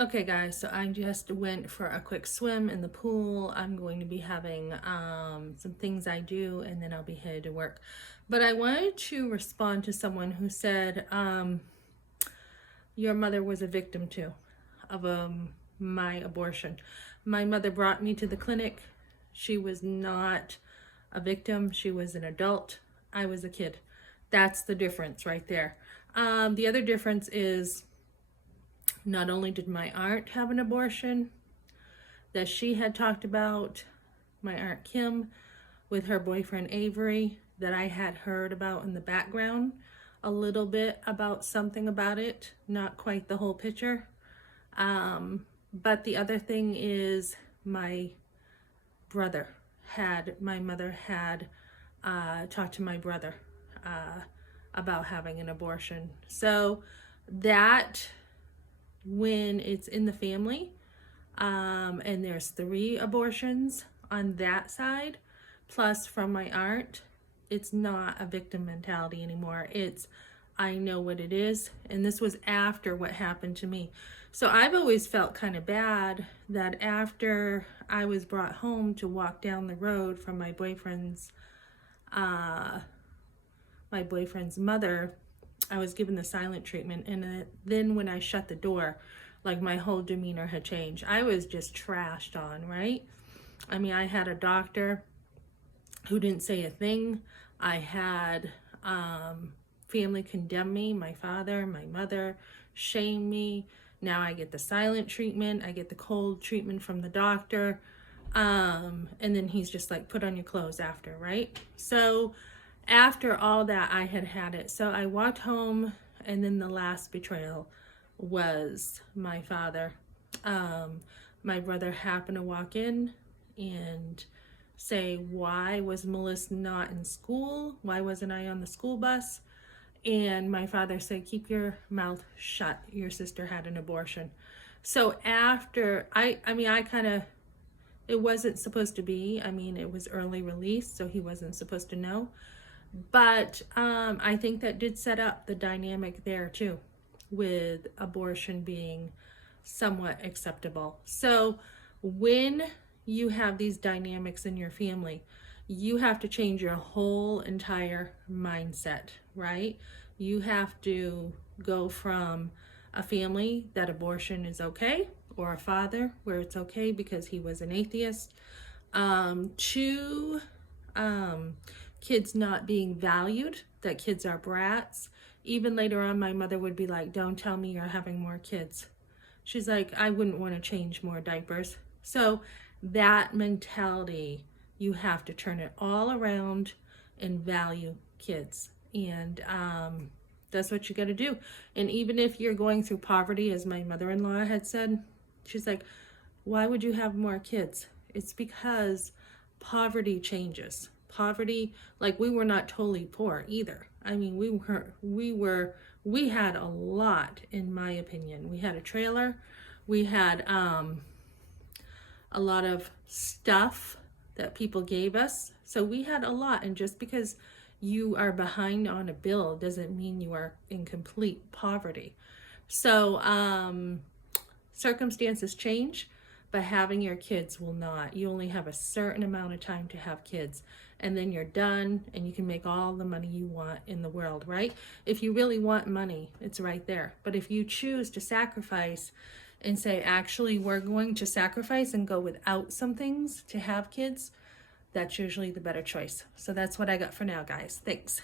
Okay guys, so I just went for a quick swim in the pool. I'm going to be having some things I do and then I'll be headed to work. But I wanted to respond to someone who said your mother was a victim too of my abortion. My mother brought me to the clinic. She was not a victim. She was an adult. I was a kid. That's the difference right there. The other difference is not only did my aunt have an abortion that she had talked about, my Aunt Kim with her boyfriend Avery, that I had heard about in the background, a little bit about something about it, not quite the whole picture. But the other thing is my mother had talked to my brother about having an abortion. So that when it's in the family, and there's 3 abortions on that side, plus from my aunt, it's not a victim mentality anymore. It's, I know what it is, and this was after what happened to me. So I've always felt kind of bad that after I was brought home to walk down the road from my boyfriend's mother, I was given the silent treatment, and then when I shut the door, like my whole demeanor had changed. I was just trashed on, right? I mean, I had a doctor who didn't say a thing. I had family condemn me, my father, my mother, shame me. Now I get the silent treatment. I get the cold treatment from the doctor. And then he's just like, put on your clothes after, right? So after all that, I had it. So I walked home, and then the last betrayal was my father. My brother happened to walk in and say, why was Melissa not in school? Why wasn't I on the school bus? And my father said, keep your mouth shut. Your sister had an abortion. So after, I kind of, it wasn't supposed to be. I mean, it was early release, so he wasn't supposed to know. But I think that did set up the dynamic there too, with abortion being somewhat acceptable. So when you have these dynamics in your family, you have to change your whole entire mindset, right? You have to go from a family that abortion is okay, or a father where it's okay because he was an atheist, to kids not being valued, that kids are brats. Even later on, my mother would be like, don't tell me you're having more kids. She's like, I wouldn't want to change more diapers. So that mentality, you have to turn it all around and value kids. And that's what you got to do. And even if you're going through poverty, as my mother-in-law had said, she's like, why would you have more kids? It's because poverty changes. Poverty, like, we were not totally poor either. I mean, we had a lot, in my opinion. We had a trailer. We had a lot of stuff that people gave us. So we had a lot. And just because you are behind on a bill doesn't mean you are in complete poverty. So circumstances change, but having your kids will not. You only have a certain amount of time to have kids, and then you're done, and you can make all the money you want in the world, right? If you really want money, it's right there. But if you choose to sacrifice and say, actually, we're going to sacrifice and go without some things to have kids, that's usually the better choice. So that's what I got for now, guys. Thanks.